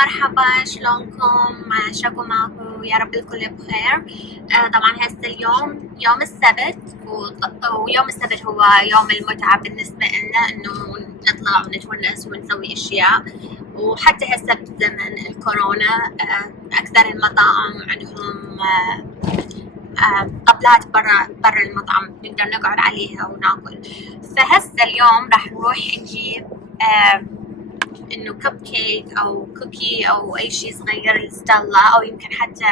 مرحبا، شلونكم؟ شكو معكم، يا رب الكل بخير. طبعا هسه اليوم يوم السبت، ويوم السبت هو يوم المتعة بالنسبة لنا، انه نطلع ونتونس ونسوي اشياء. وحتى هسه بزمن الكورونا اكثر المطاعم عندهم طبلات برا المطعم نقدر نقعد عليها وناكل. فهسه اليوم راح نروح نجيب انه كب كيك او كوكي او اي شيء صغير لستيلا، او يمكن حتى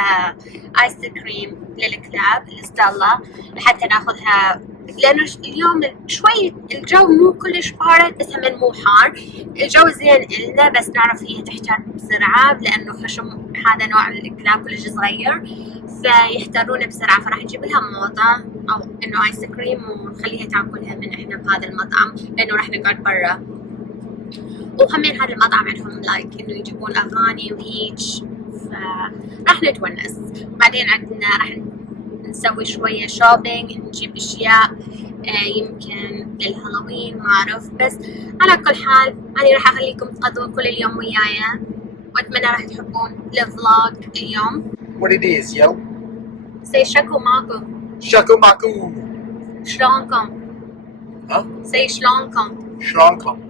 ايس كريم للكلاب لستيلا لحتى ناخذها، لانه اليوم شوي الجو مو كلش بارد بس هم مو حار. الجو زين إلنا، بس نعرف هي تحتار بسرعة لانه خشم هذا نوع الكلاب كلش صغير فيحتارون بسرعة، فراح نجيب لها موطة او انه ايس كريم ونخليها تاكلها من احنا بهذا المطعم لانه راح نقعد برا. وهمين هذا المطعم عندهم لايك انه يجيبون اغاني وهيج، فراح نتونس. بعدين عندنا راح نسوي شوية شوبينج، نجيب اشياء يمكن للهالوين ما اعرف. بس على كل حال انا راح اخليكم تقضون كل اليوم وياي، واتمنى راح تحبون الفلوج اليوم. What it is, yo? سي شكو ماكو. Shaku maku. شلونكم؟ ها؟ سي شلونكم؟ شلونكم؟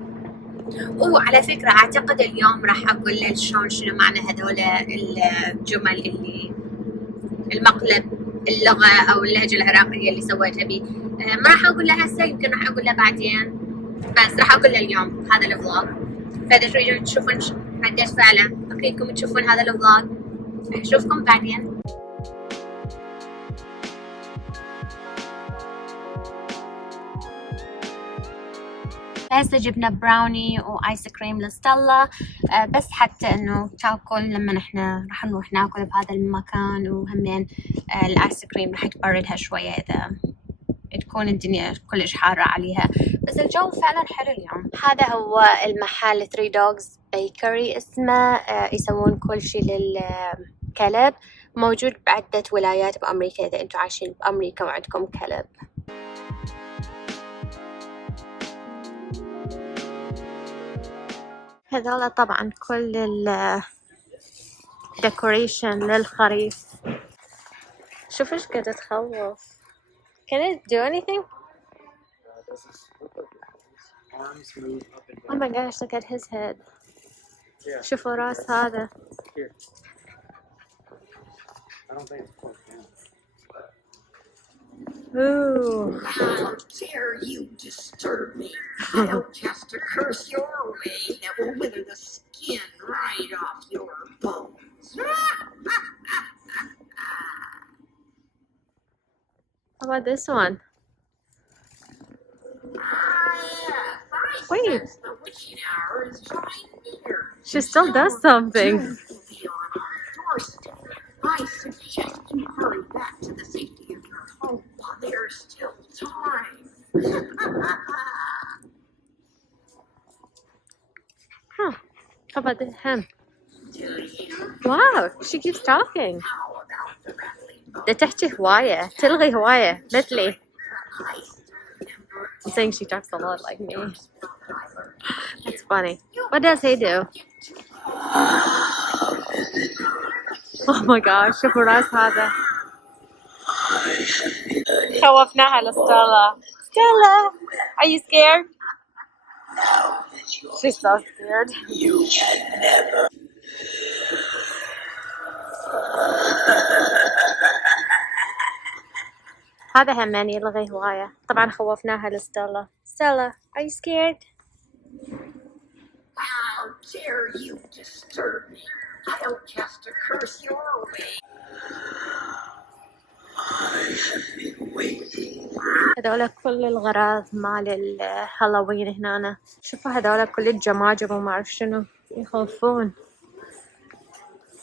وعلى فكرة أعتقد اليوم راح أقول له شنو معنى هذول الجمل اللي المقلب اللغة أو اللهجة العراقية اللي سويتها بي. ما راح أقول له هسه، يمكن راح أقول له بعدين، بس راح أقول له اليوم هذا الفلوج. فإذا تريدون تشوفون ردة فعله أريدكم تشوفون هذا الفلوج. أشوفكم بعدين. هسه جبنا براوني وايس كريم لستيلا، بس حتى انه تاكل لما نحنا راح نروح ناكل بهذا المكان. وهمين الايس كريم راح تبردها شوية اذا تكون الدنيا كلش حارة عليها، بس الجو فعلا حلو اليوم. هذا هو المحل 3 دوجز بيكري اسمه، يسوون كل شيء للكلب، موجود بعدة ولايات بأمريكا إذا أنتم عايشين بأمريكا وعندكم كلب. هذولا طبعا كل الديكوريشن للخريف. شوف ايش قاعدة تخوف. Can it do anything? Oh my gosh, look at his head. شوفوا راس هذا. Ooh. How dare you disturb me? I'll cast a curse your way that will wither the skin right off your bones. How about this one? Yes, I Wait. sense the witching hour is drawing near. She still does something. Doom will be on our doorstep. I suggest you hurry back to the safety of your home while there's still time. Huh. How about him? Do you? Wow, she keeps talking. How about the rattling bones? ده تحكي هواية، تلغي هواية مثلي. I'm saying she talks a lot like me. That's funny. What does he do? Oh my gosh, شوفوا راس هذا. خوفناها لستيلا. Stella, are you scared? She's so scared. You can never. هذا همين يلغي هواية. طبعا خوفناها لستيلا. Stella, are you scared? How dare you disturb me? I'll cast a curse your way. هذولا كل الغراض مال الهالوين هنا. شوفوا هذولا كل الجماجم وما أعرف شنو، يخوفون.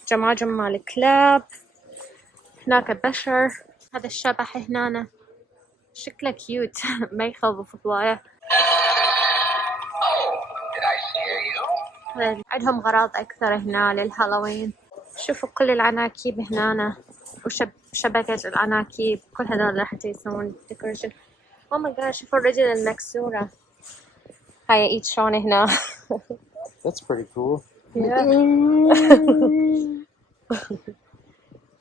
جماجم مال الكلاب، هناك بشر. هذا الشبح هنا شكله كيوت ما يخوف هواية. عندهم غراض أكثر هنا للهالوين. شوفوا كل العناكيب هنا وشبكة العناكيب، كل هذول حتى يسوون ديكوريشن. Oh my gosh، شوفوا الرجل المكسورة. هاي ايد شلون هنا. That's pretty cool.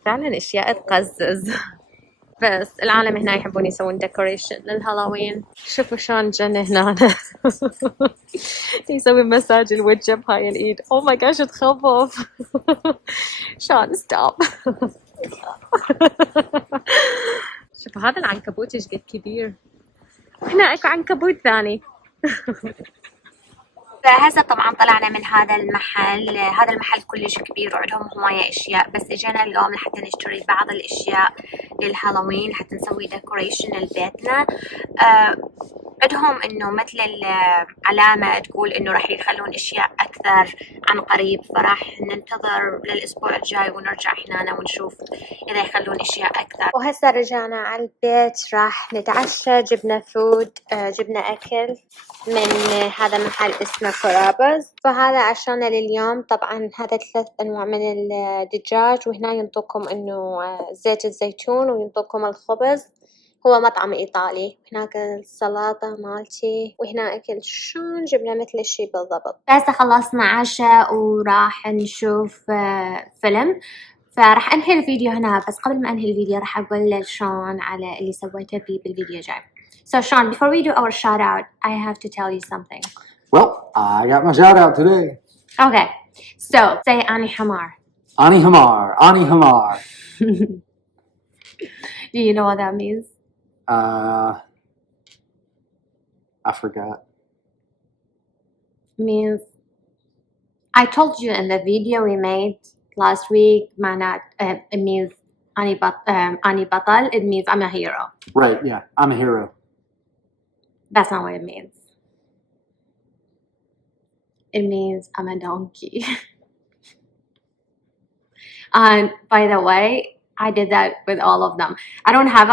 فعلا اشياء تقزز. بس العالم هنا يحبون يسوون ديكوريشن للهالوين. شوفوا شلون جن هنا. يسوي مساج الوجه بهاي الايد. او ماي جاش تخوف. شلون ستوب. شوفوا هذا العنكبوت ايش قد كبير. هنا اكو عنكبوت ثاني. فهسه طبعا طلعنا من هذا المحل. هذا المحل كلش كبير وعندهم هواية اشياء، بس اجينا اليوم لحتى نشتري بعض الاشياء للهالوين لحتى نسوي ديكوريشن لبيتنا. عندهم انه مثل العلامة تقول انه راح يخلون اشياء اكثر عن قريب، فراح ننتظر للاسبوع الجاي ونرجع هنا ونشوف اذا يخلون اشياء اكثر. وهسه رجعنا على البيت راح نتعشى. جبنا فود، جبنا اكل من هذا محل اسمه كرابز. فهذا عشانا لليوم. طبعا هذا 3 انواع من الدجاج، وهنا ينطوكم انه زيت الزيتون وينطوكم الخبز. هو مطعم ايطالي. هناك السلطة مالتي، وهنا اكل شون جبنا مثل الشي بالضبط. هسه خلصنا عشاء وراح نشوف فيلم. فراح انهي الفيديو هنا، بس قبل ما انهي الفيديو راح اقول لشون على اللي سويته فيه بالفيديو جاي. So Sean, before we do our shout out, I have to tell you something. Well, I got my shout out today. Okay, so say Ani Hamar. Ani Hamar. Ani Hamar. Do you know what that means? I forgot. Means I told you in the video we made last week. It means Ani Batal. It means I'm a hero. Right, yeah. I'm a hero. That's not what it means. It means I'm a donkey. And by the way, I did that with all of them. I don't have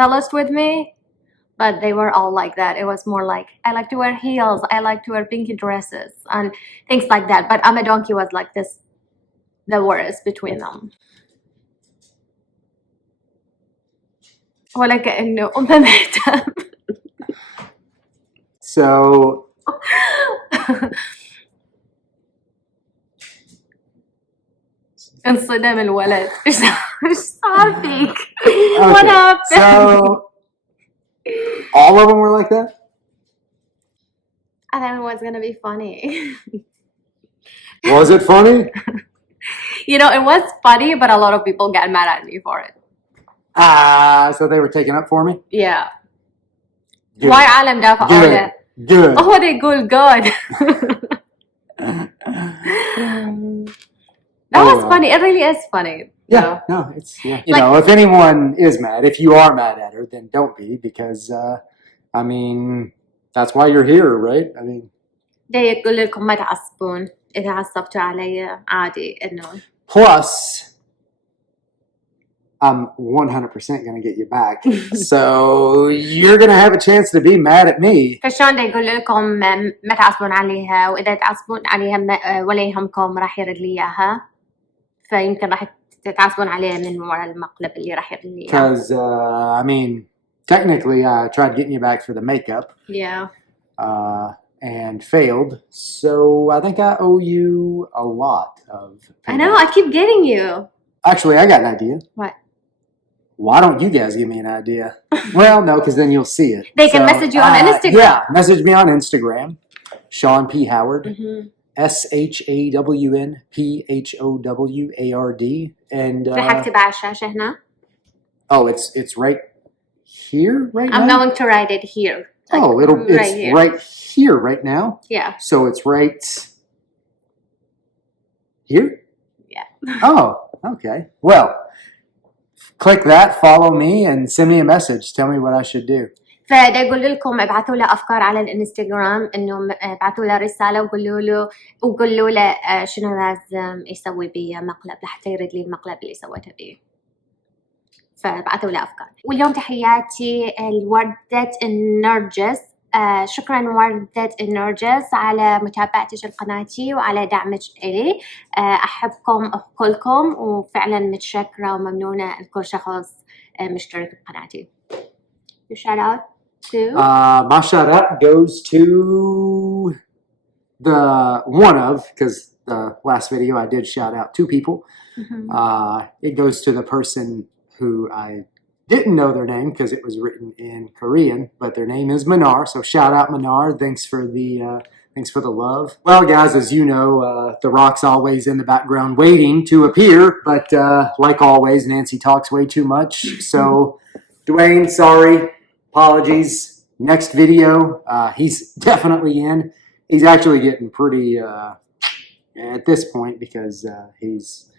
the list with me, but they were all like that. It was more like, I like to wear heels, I like to wear pinky dresses, and things like that. But I'm a donkey was like this, the worst between them. ولا كأنه ميتة. So انصدم الولد. ايش صار فيك؟ okay. What happened? So all of them were like that? I thought it was gonna be funny. Was it funny? You know, it was funny, but a lot of people got mad at me for it. So they were taking up for me? Yeah. Good. Why عالم دافع أوله؟ Good. Oh, they good. That was funny. It really is funny. Yeah, no, it's you know, if anyone is mad, if you are mad at her, then don't be, because I mean, that's why you're here, right? I mean, ده يقول لكم ما تعصبون إذا عصبتوا علي عادي إنه. Plus, I'm 100% gonna get you back, so you're gonna have a chance to be mad at me. فشلون ده يقول لكم ما تعصبون عليها، وإذا تعصبون عليها ولا يهمكم راح يرد لي إياها، فيمكن راح تتعصبون عليه من وراء المقلب اللي راح يرد لي إياها. Because I mean, technically, I tried getting you back for the makeup. Yeah. And failed, so I think I owe you a lot of payback. I know, I keep getting you. Actually, I got an idea. What? Why don't you guys give me an idea? Well, no, because then you'll see it. They can message you on Instagram. Yeah, message me on Instagram. Sean P. Howard. SHAWNPHOWARD. And رح أكتب على الشاشة هنا. Oh, it's right here right now? I'm going to write it here. Like, it's right here right now. Yeah. So it's right here? Yeah. Oh, okay. Well, click that, follow me, and send me a message. Tell me what I should do. فده يقول لكم ابعثوا له افكار على الانستغرام، انه ابعثوا له رساله وقولوا له شنو لازم يسوي بمقلب لحتى يرد لي المقلب اللي سويته بيه. فابعثوا له افكار. واليوم تحياتي لوردة النرجس. شكرا وردة النرجس على متابعتك لقناتي وعلى دعمك إلي. أحبكم كلكم، وفعلا متشكرة وممنونة لكل شخص مشترك بقناتي. Your shout out to? My shout out goes to because the last video I did shout out 2 people. It goes to the person who I didn't know their name because it was written in Korean, but their name is Manar. So shout out Manar. Thanks for the love. Well, guys, as you know, The Rock's always in the background waiting to appear, but like always, Nancy talks way too much. So, Dwayne, sorry, apologies. Next video, he's definitely in. He's actually getting pretty at this point because he's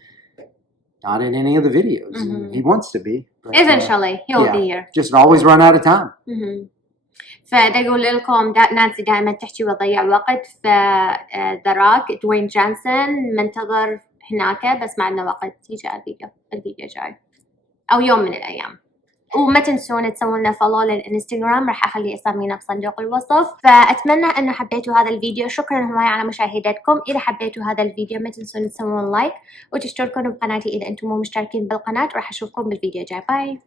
not in any of the videos. And he wants to be. But, eventually he'll be here. Just always run out of time. فدا أقول لكم نانسي دائما تحكي وتضيع وقت فدراك دوين جانسون منتظر هناك بس ما عندنا وقت يجي على الفيديو جاي أو يوم من الأيام. وما تنسون تسوون لنا فولو للإنستغرام، راح أخلي أسامينا بصندوق الوصف. فأتمنى أنه حبيتوا هذا الفيديو. شكرا هواي على مشاهدتكم. إذا حبيتوا هذا الفيديو ما تنسون تسوون لايك وتشتركون بقناتي إذا أنتم مو مشتركين بالقناة. راح أشوفكم بالفيديو جاي. باي.